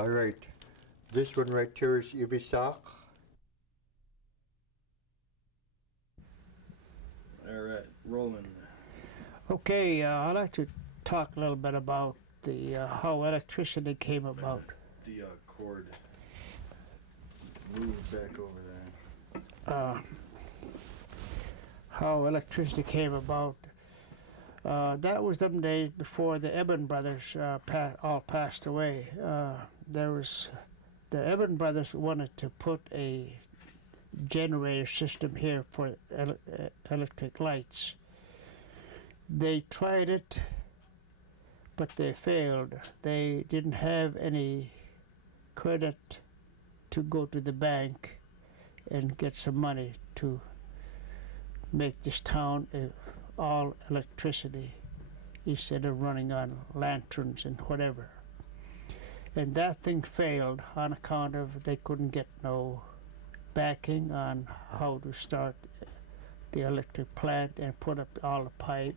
All right. This one right here is Inupiaq. All right, rolling. Okay, I'd like to talk a little bit about the how electricity came about. The cord. Move back over there. How electricity came about. That was them days before the Eben brothers all passed away. The Eben brothers wanted to put a generator system here for electric lights. They tried it, but they failed. They didn't have any credit to go to the bank and get some money to make this town all electricity instead of running on lanterns and whatever. And that thing failed on account of they couldn't get no backing on how to start the electric plant and put up all the pipe,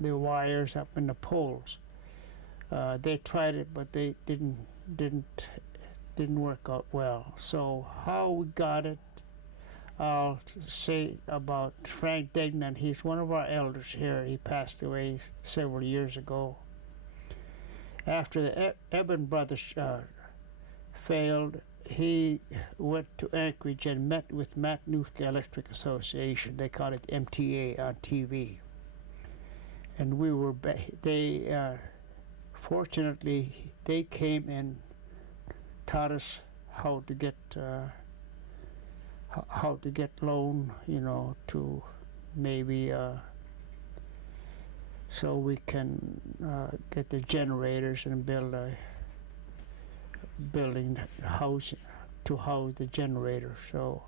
the wires up in the poles. They tried it, but they didn't work out well. So how we got it, I'll say about Frank Degnan. He's one of our elders here. He passed away several years ago. After the Eben brothers failed, he went to Anchorage and met with Matanuska Electric Association. They called it MTA on TV. And fortunately, they came and taught us how to get loan, to maybe so we can get the generators and build a building house to house the generator. So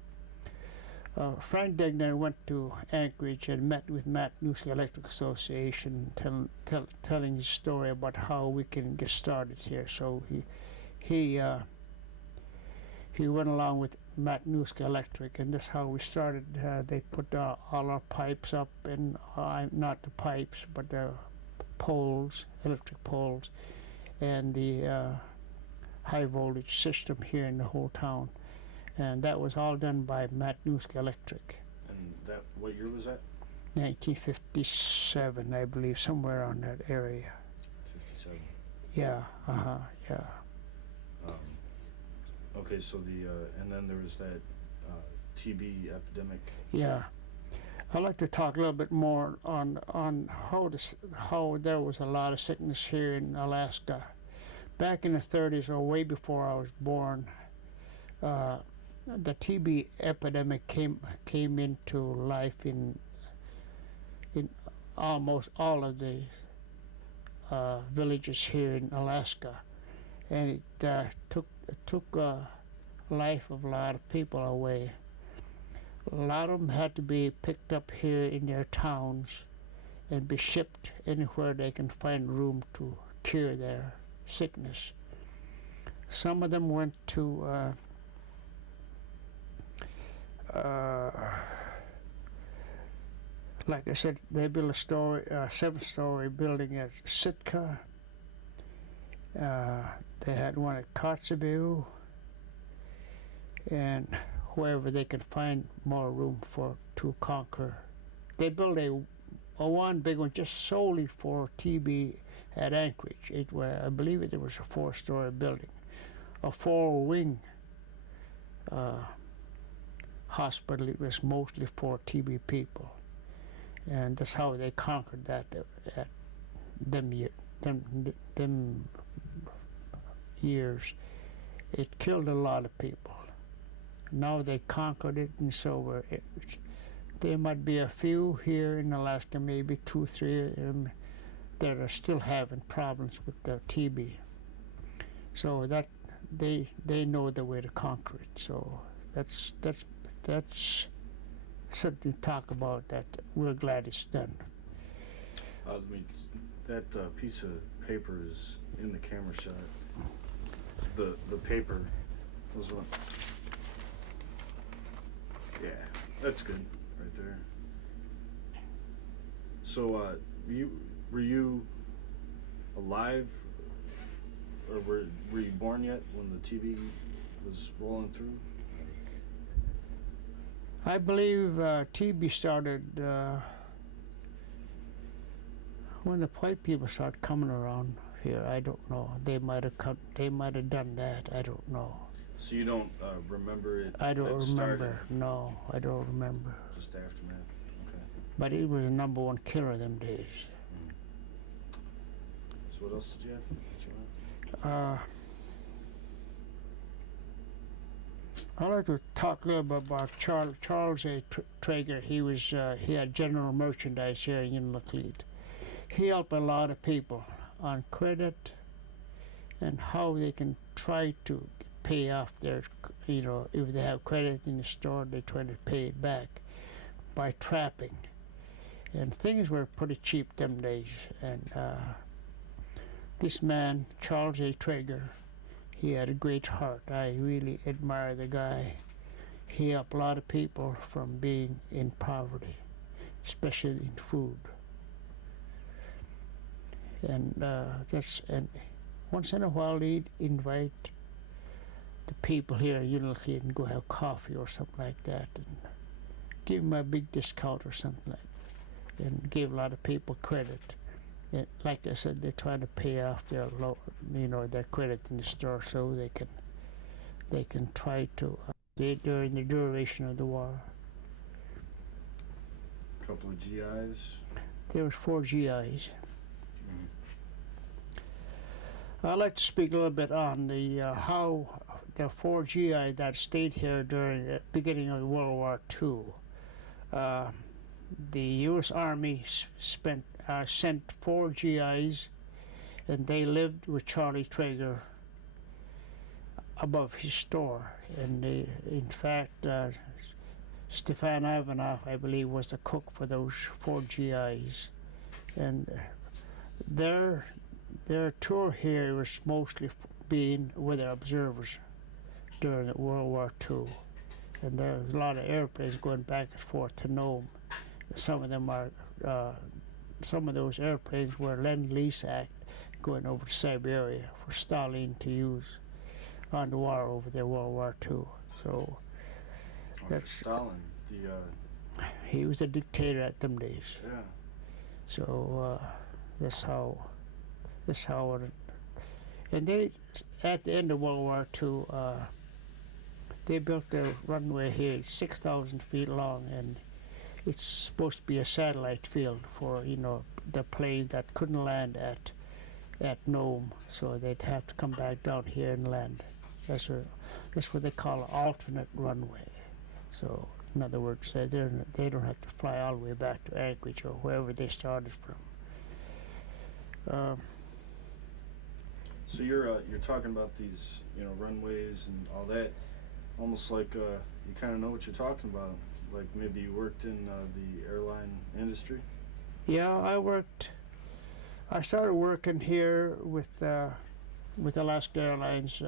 Frank Degnan went to Anchorage and met with Matanuska Electric Association, telling his story about how we can get started here. So he went along with Matanuska Electric, and that's how we started. They put all our pipes up, and not the pipes, but the poles, electric poles, and the high voltage system here in the whole town. And that was all done by Matanuska Electric. And that, what year was that? 1957, I believe, somewhere on that area. 57. Yeah, yeah. Okay, so and then there was that TB epidemic. Yeah. I'd like to talk a little bit more on how there was a lot of sickness here in Alaska. Back in the 30s, or way before I was born, the TB epidemic came into life in almost all of the villages here in Alaska, and it took life of a lot of people away. A lot of them had to be picked up here in their towns and be shipped anywhere they can find room to cure their sickness. Some of them went to like I said, they built a 7-story building at Sitka. They had one at Kotzebue, and wherever they could find more room to conquer. They built a one big one just solely for TB at Anchorage. I believe it was a 4-story building, a 4-wing hospital. It was mostly for TB people, and that's how they conquered that at them years. It killed a lot of people. Now they conquered it, and so there might be a few here in Alaska, maybe 2, 3 of them, that are still having problems with their TB. So that they know the way to conquer it. So that's something to talk about. That we're glad it's done. That piece of paper is in the camera shot. The paper was one. Yeah, that's good right there. So were you alive or were you born yet when the TV was rolling through? I believe TB started when the white people started coming around here. I don't know. They might have come. They might have done that. I don't know. So you don't remember it? I don't it remember. started No, I don't remember. Just aftermath. Okay. But it was the #1 killer them days. So what else did you have? What you want? I'd like to talk a little bit about Charles A. Traeger. He had general merchandise here in Unalakleet. He helped a lot of people on credit and how they can try to pay off their, if they have credit in the store, they try to pay it back by trapping. And things were pretty cheap them days. And this man, Charles A. Traeger, he had a great heart. I really admire the guy. He helped a lot of people from being in poverty, especially in food. And and once in a while he'd invite the people here at Unalakleet and go have coffee or something like that, and give them a big discount or something like that, and give a lot of people credit. And like I said, they're trying to pay off their their credit in the store so they can try to during the duration of the war. A couple of GIs. There was 4 GIs. I'd like to speak a little bit on the how the 4 GI that stayed here during the beginning of World War II. The U.S. Army sent 4 GIs, and they lived with Charlie Traeger above his store. And in fact, Stefan Ivanov, I believe, was the cook for those 4 GIs. And their tour here was mostly being weather observers during World War II. And there was a lot of airplanes going back and forth to Nome. Some of them are, some of those airplanes were Lend-Lease Act going over to Siberia for Stalin to use on the war over there, World War II. So that's Stalin. he was a dictator at them days. Yeah. So that's how it. And they, at the end of World War II, they built a runway here, 6,000 feet long, and it's supposed to be a satellite field for the planes that couldn't land at Nome, so they'd have to come back down here and land. That's what they call an alternate runway. So in other words, they don't have to fly all the way back to Anchorage or wherever they started from. So you're talking about these runways and all that, almost like you kind of know what you're talking about. Like maybe you worked in the airline industry? Yeah, I started working here with Alaska Airlines.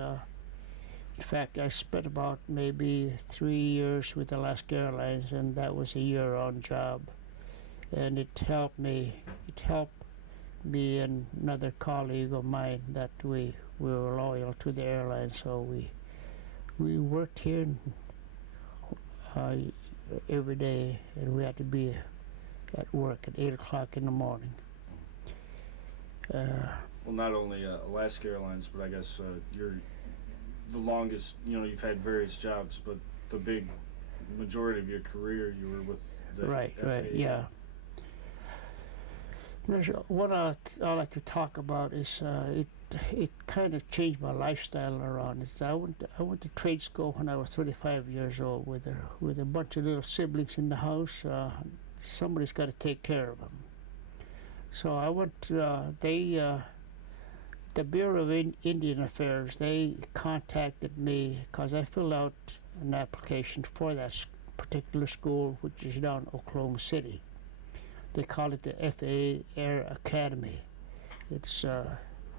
In fact, I spent about maybe 3 years with Alaska Airlines, and that was a year-round job. And it helped me and another colleague of mine that we were loyal to the airline, so we worked here every day, and we had to be at work at 8 o'clock in the morning. Well, not only Alaska Airlines, but I guess you're the longest, you've had various jobs, but the big majority of your career you were with the Right, yeah. There's what I like to talk about is it kind of changed my lifestyle around it. I went to trade school when I was 35 years old with a bunch of little siblings in the house. Somebody's got to take care of them. So I went. The Bureau of Indian Affairs, they contacted me because I filled out an application for that particular school, which is down in Oklahoma City. They call it the FAA Air Academy. It's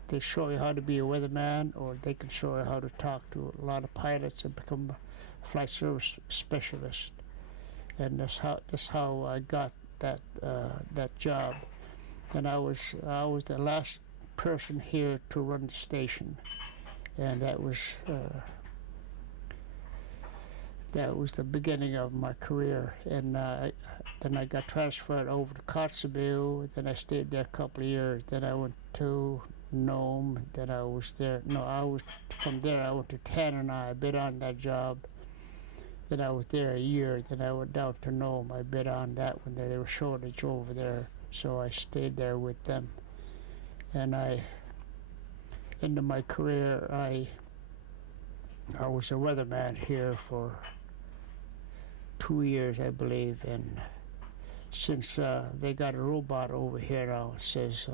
they show you how to be a weatherman, or they can show you how to talk to a lot of pilots and become a flight service specialist. And that's how I got that job. And I was the last person here to run the station, and that was the beginning of my career. And then I got transferred over to Kotzebue. Then I stayed there a couple of years. Then I went to Nome. Then I was there. No, from there I went to Tanana. I bid on that job. Then I was there a year. Then I went down to Nome. I bid on that one. There was shortage over there, so I stayed there with them. And into my career, I was a weatherman here for 2 years, I believe. And since they got a robot over here now, it says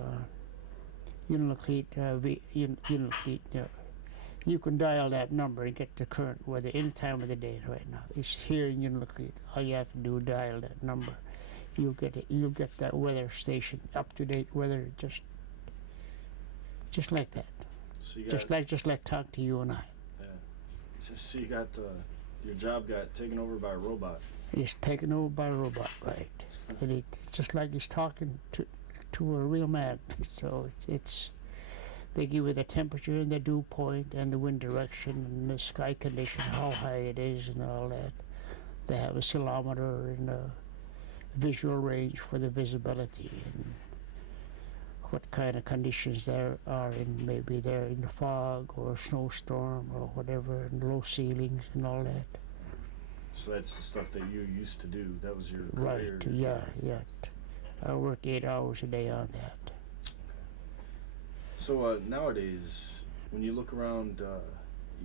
Unalakleet, Unalakleet, you can dial that number and get the current weather any time of the day right now. It's here in Unalakleet. All you have to do is dial that number. You'll get it. You'll get that weather station, up-to-date weather, just like that. So you got, just like talk to you and I. yeah. So you got your job got taken over by a robot. He's taken over by a robot, right? And it's just like he's talking to a real man. So it's they give you the temperature and the dew point and the wind direction and the sky condition, how high it is and all that. They have a ceilometer and a visual range for the visibility and what kind of conditions there are in. Maybe they're in fog or a snowstorm or whatever, and low ceilings and all that. So that's the stuff that you used to do. That was your Right, career. yeah. I work 8 hours a day on that. So nowadays, when you look around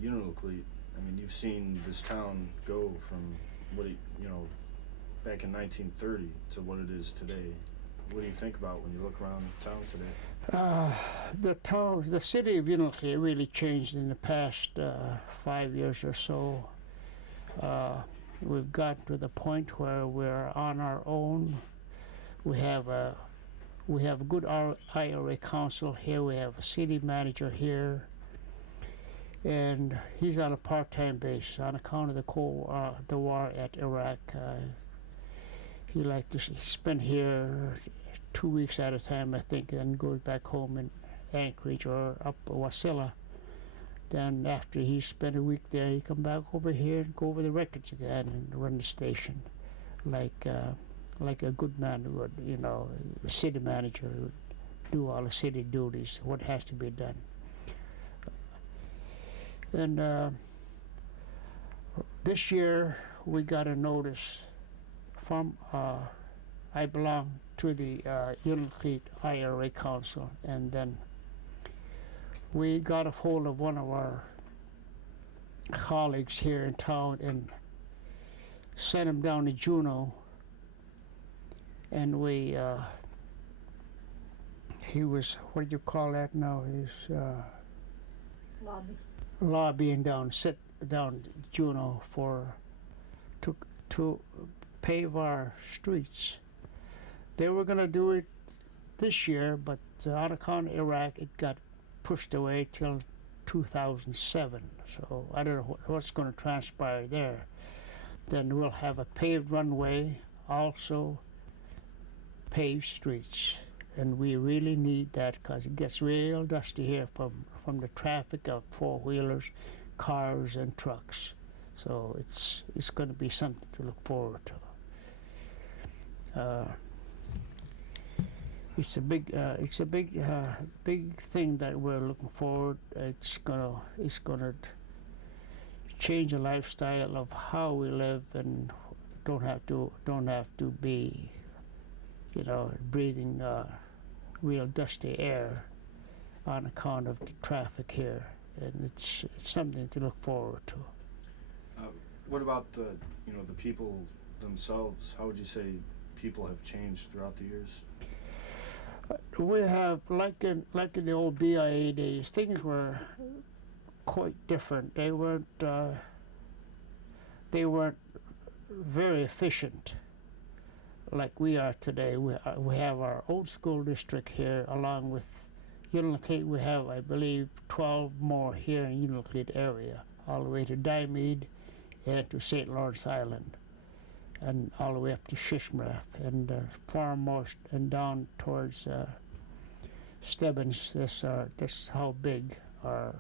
Unalakleet, I mean, you've seen this town go from back in 1930 to what it is today. What do you think about when you look around town today? The city of Unalakleet really changed in the past 5 years or so. We've gotten to the point where we're on our own. We have a good IRA council here. We have a city manager here, and he's on a part-time basis on account of the war at Iraq. He liked to spend here 2 weeks at a time, I think, and goes back home in Anchorage or up Wasilla. Then after he spent a week there, he come back over here and go over the records again and run the station, like a good man would, a city manager would do all the city duties, what has to be done. And this year we got a notice from, I belong to the Unalakleet IRA Council, and then we got a hold of one of our colleagues here in town and sent him down to Juneau, and he was, what do you call that now? He's lobbying down Juneau to pave our streets. They were going to do it this year, but on account of Iraq, it got pushed away till 2007. So I don't know what's going to transpire there. Then we'll have a paved runway, also paved streets, and we really need that because it gets real dusty here from the traffic of four-wheelers, cars, and trucks. So it's going to be something to look forward to. It's a big thing that we're looking forward. It's gonna change the lifestyle of how we live, and don't have to be, breathing real dusty air on account of the traffic here, and it's something to look forward to. What about the people themselves? How would you say people have changed throughout the years? We have, like in the old BIA days, things were quite different. They weren't very efficient like we are today. We have our old school district here, along with Unalakleet. We have, I believe, 12 more here in Unalakleet area, all the way to Diomede and to St. Lawrence Island, and all the way up to Shishmaref and farmost and down towards Stebbins. That's how big our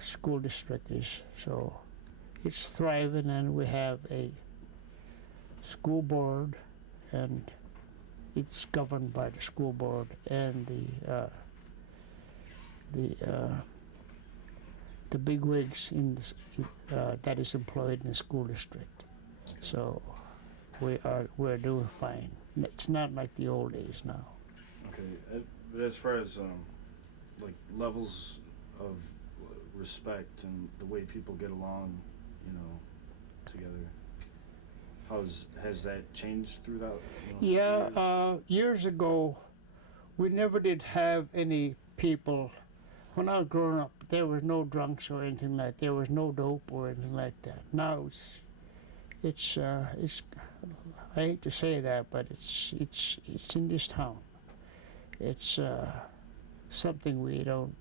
school district is. So it's thriving, and we have a school board, and it's governed by the school board and the big wigs in this, that is employed in the school district. So we're doing fine. It's not like the old days now. Okay, but as far as like levels of respect and the way people get along, you know, together, has that changed through that? You know, Yeah, years ago, we never did have any people. When I was growing up, there was no drunks or anything like that. There was no dope or anything like that. Now it's I hate to say that, but it's in this town. It's something we don't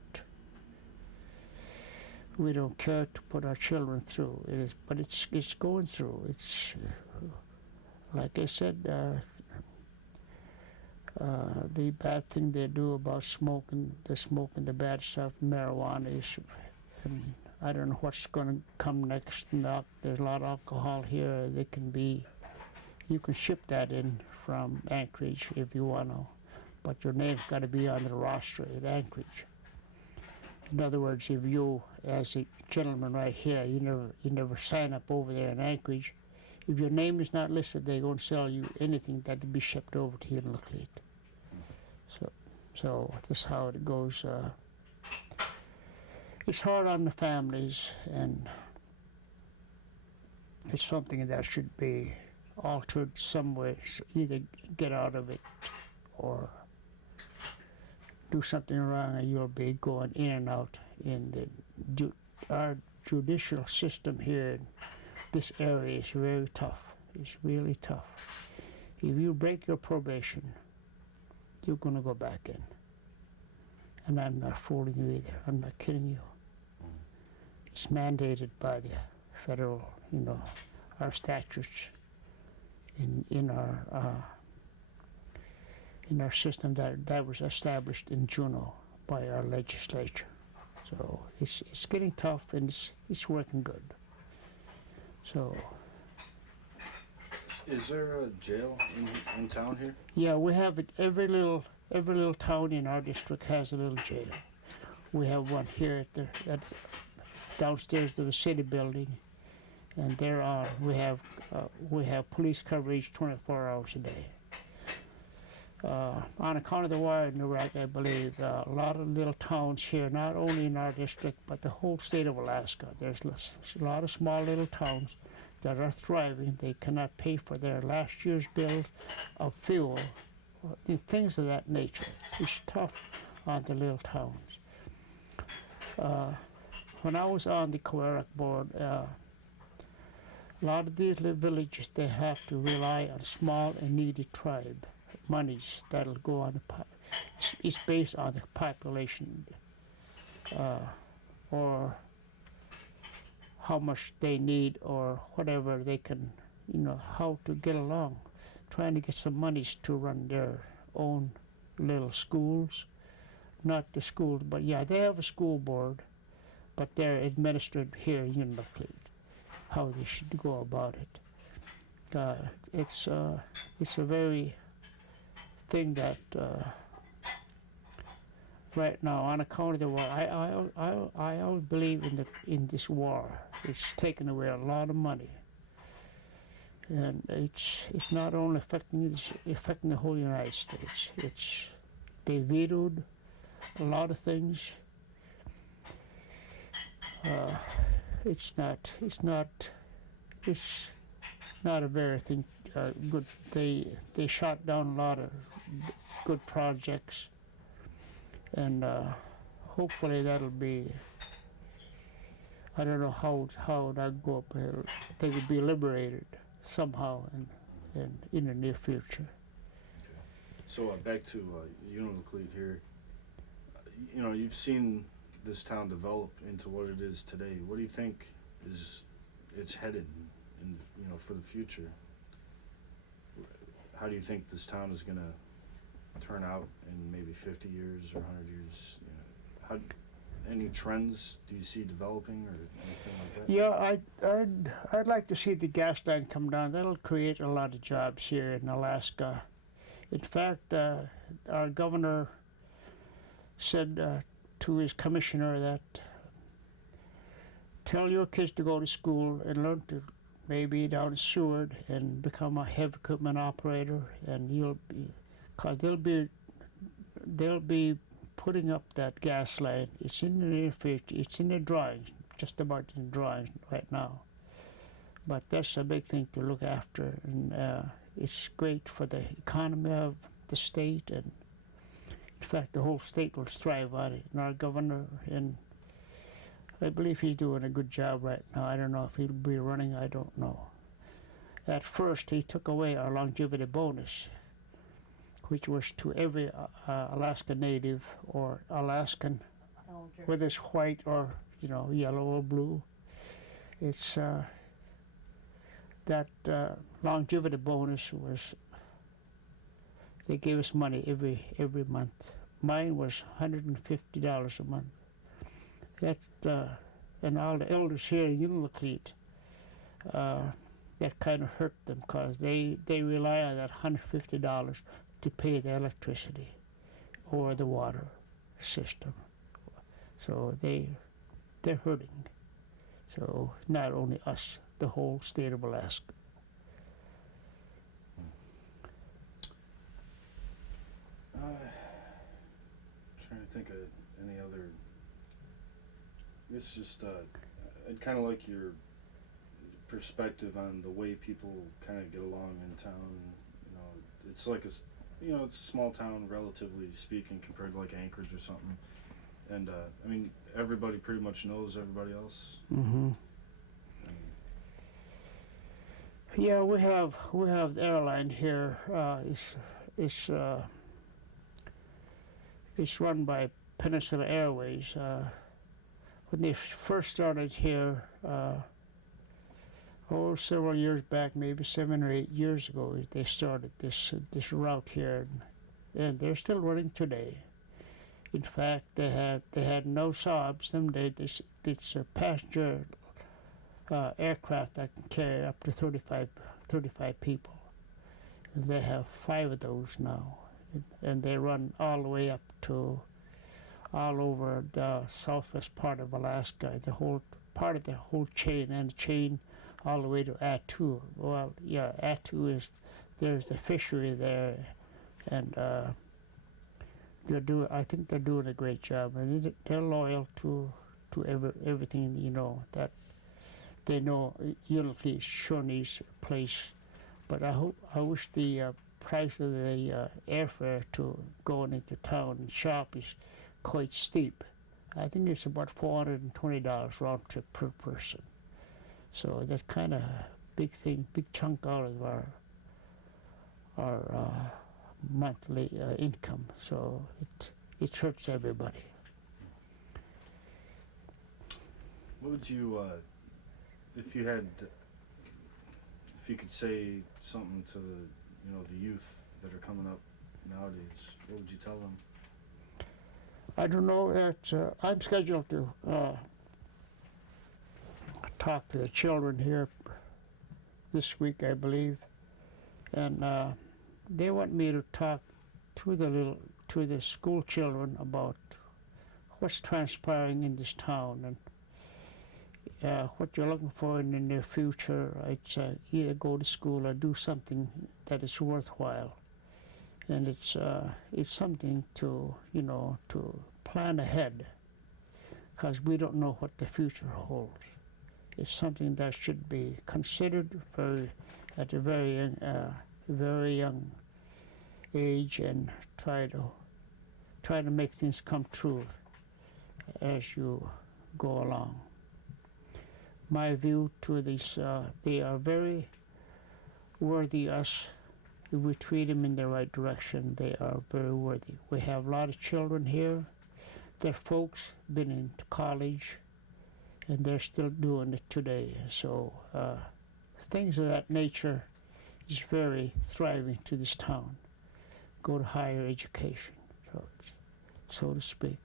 care to put our children through. It is, but it's going through. It's like I said, the bad thing they do about smoking the bad stuff, marijuana is, and I don't know what's going to come next. There's a lot of alcohol here. You can ship that in from Anchorage if you want to, but your name's got to be on the roster at Anchorage. In other words, if you, as a gentleman right here, you never sign up over there in Anchorage, if your name is not listed, they're going to sell you anything that will be shipped over to Unalakleet. So that's how it goes. It's hard on the families, and it's something that should be altered some way. Either get out of it or do something wrong, and you'll be going in and out in our judicial system here in this area is very tough. It's really tough. If you break your probation, you're going to go back in. And I'm not fooling you either. I'm not kidding you. It's mandated by the federal, our statutes in our system that was established in Juneau by our legislature. So it's getting tough, and it's working good. So. Is there a jail in town here? Yeah, we have it. Every little town in our district has a little jail. We have one here at downstairs to the city building, and we have police coverage 24 hours a day. On account of the war in Iraq, I believe a lot of little towns here, not only in our district but the whole state of Alaska. There's a lot of small little towns that are thriving. They cannot pay for their last year's bills of fuel, things of that nature. It's tough on the little towns. When I was on the Koutchak board, a lot of these little villages, they have to rely on small and needy tribe monies that'll go on it's based on the population or how much they need or whatever they can, how to get along, trying to get some monies to run their own little schools. Not the schools, but yeah, they have a school board, but they're administered here in Unalakleet, how they should go about it. It's a very thing that right now, on account of the war, I always believe in this war. It's taken away a lot of money, and it's not only affecting the whole United States. They vetoed a lot of things. It's not a very good. They shot down a lot of good projects, and hopefully that'll be. I don't know how that go up. They will be liberated somehow in the near future. So back to Unalakleet here. You've seen this town develop into what it is today. What do you think it's headed in for the future? How do you think this town is gonna turn out in maybe 50 years or 100 years? You know, any trends do you see developing or anything like that? Yeah, I'd like to see the gas line come down. That'll create a lot of jobs here in Alaska. In fact, our governor said to his commissioner that tell your kids to go to school and learn to maybe down in Seward and become a heavy equipment operator, and you'll be, cause they'll be putting up that gas line. It's in the near future. It's in the drawings, just about in the drawings right now. But that's a big thing to look after, and it's great for the economy of the state, and in fact, the whole state will thrive on it. And our governor, and I believe he's doing a good job right now. I don't know if he'll be running, I don't know. At first, he took away our longevity bonus, which was to every Alaska native or Alaskan, whether it's white or, you know, yellow or blue. It's that longevity bonus was, they gave us money every month. Mine was $150 a month. That and all the elders here in Unalakleet, that kind of hurt them because they rely on that $150 to pay the electricity or the water system. So they're hurting. So not only us, the whole state of Alaska. Trying to think of any other. It's just I'd kind of like your perspective on the way people kind of get along in town. You know, it's like it's a small town, relatively speaking, compared to like Anchorage or something. And I mean, everybody pretty much knows everybody else. Mm-hmm. Yeah, we have the Airline here. It's run by Peninsula Airways. When they first started here, several years back, maybe 7 or 8 years ago, they started this route here, and they're still running today. In fact, they had no sobs. Some days it's a passenger aircraft that can carry up to 35 people. And they have 5 of those now, and they run all the way up to all over the southwest part of Alaska, the whole part of the whole chain, and the chain all the way to Attu. Well, yeah, Attu there's the fishery there, and I think they're doing a great job, and they're loyal to everything, you know, that they know Unalakleet sure needs a place. But I wish the price of the airfare to going into town and shop is quite steep. I think it's about $420 round trip per person. So that's kind of big thing, big chunk out of our monthly income. So it hurts everybody. What would you, if you could say something to the youth that are coming up nowadays, what would you tell them? I don't know. I'm scheduled to talk to the children here this week, I believe, and they want me to talk to the school children about what's transpiring in this town and what you're looking for in the near future. It's either go to school or do something that is worthwhile. And it's something to plan ahead, because we don't know what the future holds. It's something that should be considered at a very young age, and try to make things come true as you go along. My view to these, they are very worthy us. If we treat them in the right direction, they are very worthy. We have a lot of children here. Their folks been into college, and they're still doing it today. So things of that nature is very thriving to this town. go to higher education, so to speak.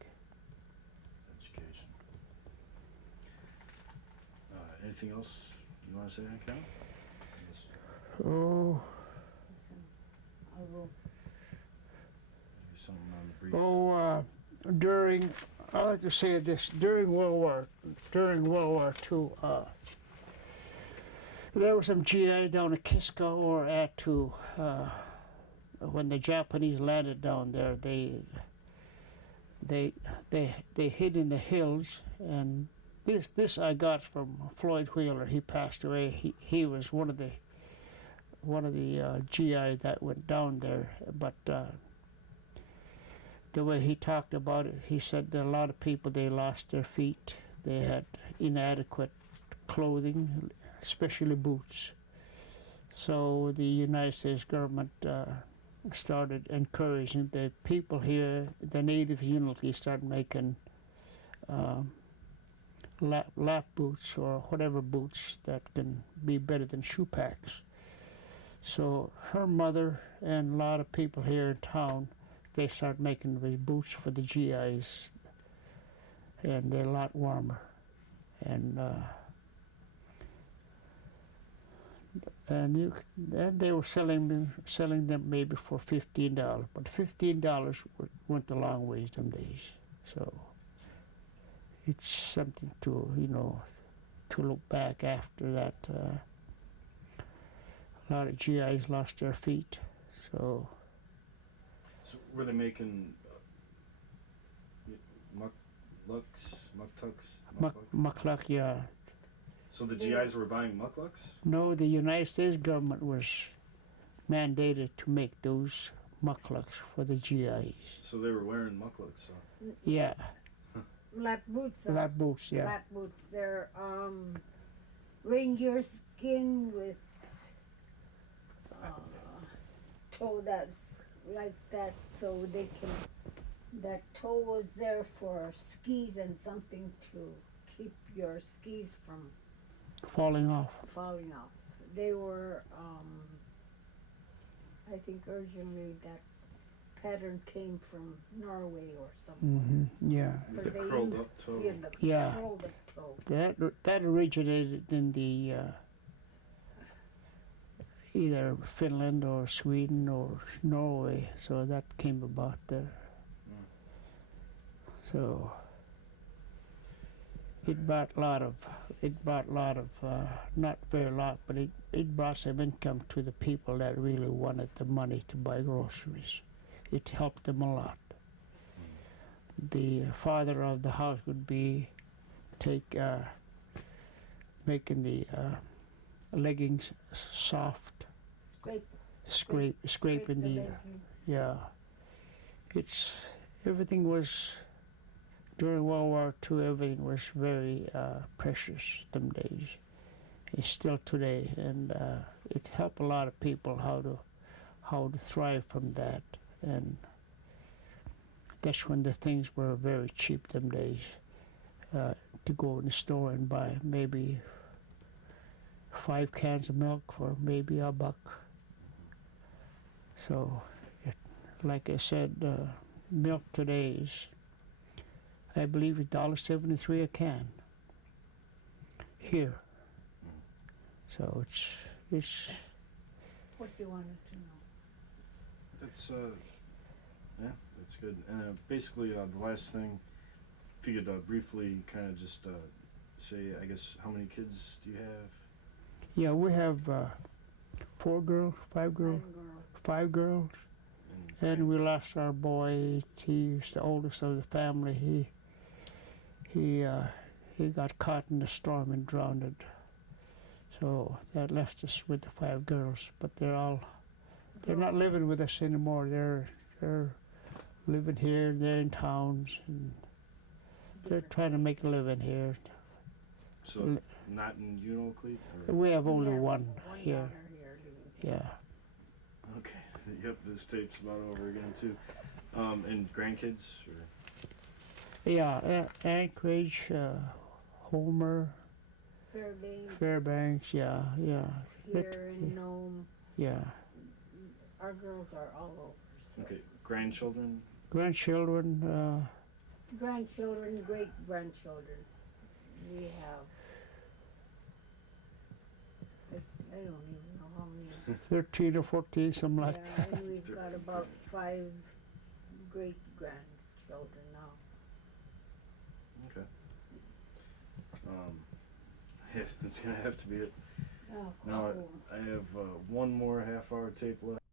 Education. Anything else you want to say, Cal? Yes. Oh, I will. Maybe something on the briefs. I like to say this, during World War II, there was some GI down at Kiska or Attu. When the Japanese landed down there, they hid in the hills, and this I got from Floyd Wheeler. He passed away. He was one of the GI that went down there, but the way he talked about it, he said that a lot of people, they lost their feet. They had inadequate clothing, especially boots. So the United States government started encouraging the people here, the native Unalakleet, started making lap boots or whatever boots that can be better than shoe packs. So her mother and a lot of people here in town, they started making these boots for the GIs, and they're a lot warmer. And they were selling them maybe for $15, but $15 went a long ways them days. So it's something to to look back after that. A lot of GIs lost their feet, so. So were they making mucklucks? Mukluk, yeah. So the GIs were buying mucklucks? No, the United States government was mandated to make those mukluks for the GIs. So they were wearing mucklucks. So. Yeah, Lap boots. lap boots, yeah. Lap boots. They're reindeer skin with toe that's like that, so they can. That toe was there for skis and something to keep your skis from Falling off. falling off. They were, I think originally that pattern came from Norway or something. Yeah. With For the the curled Indi- up toe. Yeah, the Yeah. curled up toe. That originated in the either Finland or Sweden or Norway, so that came about there. So it brought a lot of not very lot, but it brought some income to the people that really wanted the money to buy groceries. It helped them a lot. The father of the house would be making the leggings soft, scraping the leggings. yeah. Everything was during World War II. Everything was very precious them days. It's still today, and it helped a lot of people how to thrive from that. And that's when the things were very cheap them days. To go in the store and buy maybe 5 cans of milk for maybe $1. So, like I said, milk today is, I believe, $1.73 a can here. So it's. What you wanted to know? That's yeah, that's good. And basically, the last thing, if you could briefly kind of just say, I guess, how many kids do you have? Yeah, we have 4 girls, 5 girls, Girl. 5 girls, and we lost our boy. He's the oldest of the family. He got caught in the storm and drowned. So that left us with the 5 girls, but they're not living with us anymore. They're living here. They're in towns, and they're trying to make a living here. So not in Unalakleet? We have only Yeah, one here. daughter here living. Yeah. Okay. Yep, this tape's about over again too. And grandkids? Or? Yeah, Anchorage, Homer, Fairbanks, yeah. Here in Nome, Yeah. our girls are all over. Okay, grandchildren? grandchildren. Grandchildren, great grandchildren. We have. I don't even know how many. 13 or 14, something like Yeah, and we've got about 5 great grandchildren now. Okay. Yeah, it's gonna have to be it. Oh, Now, cool. I have one more half-hour tape left.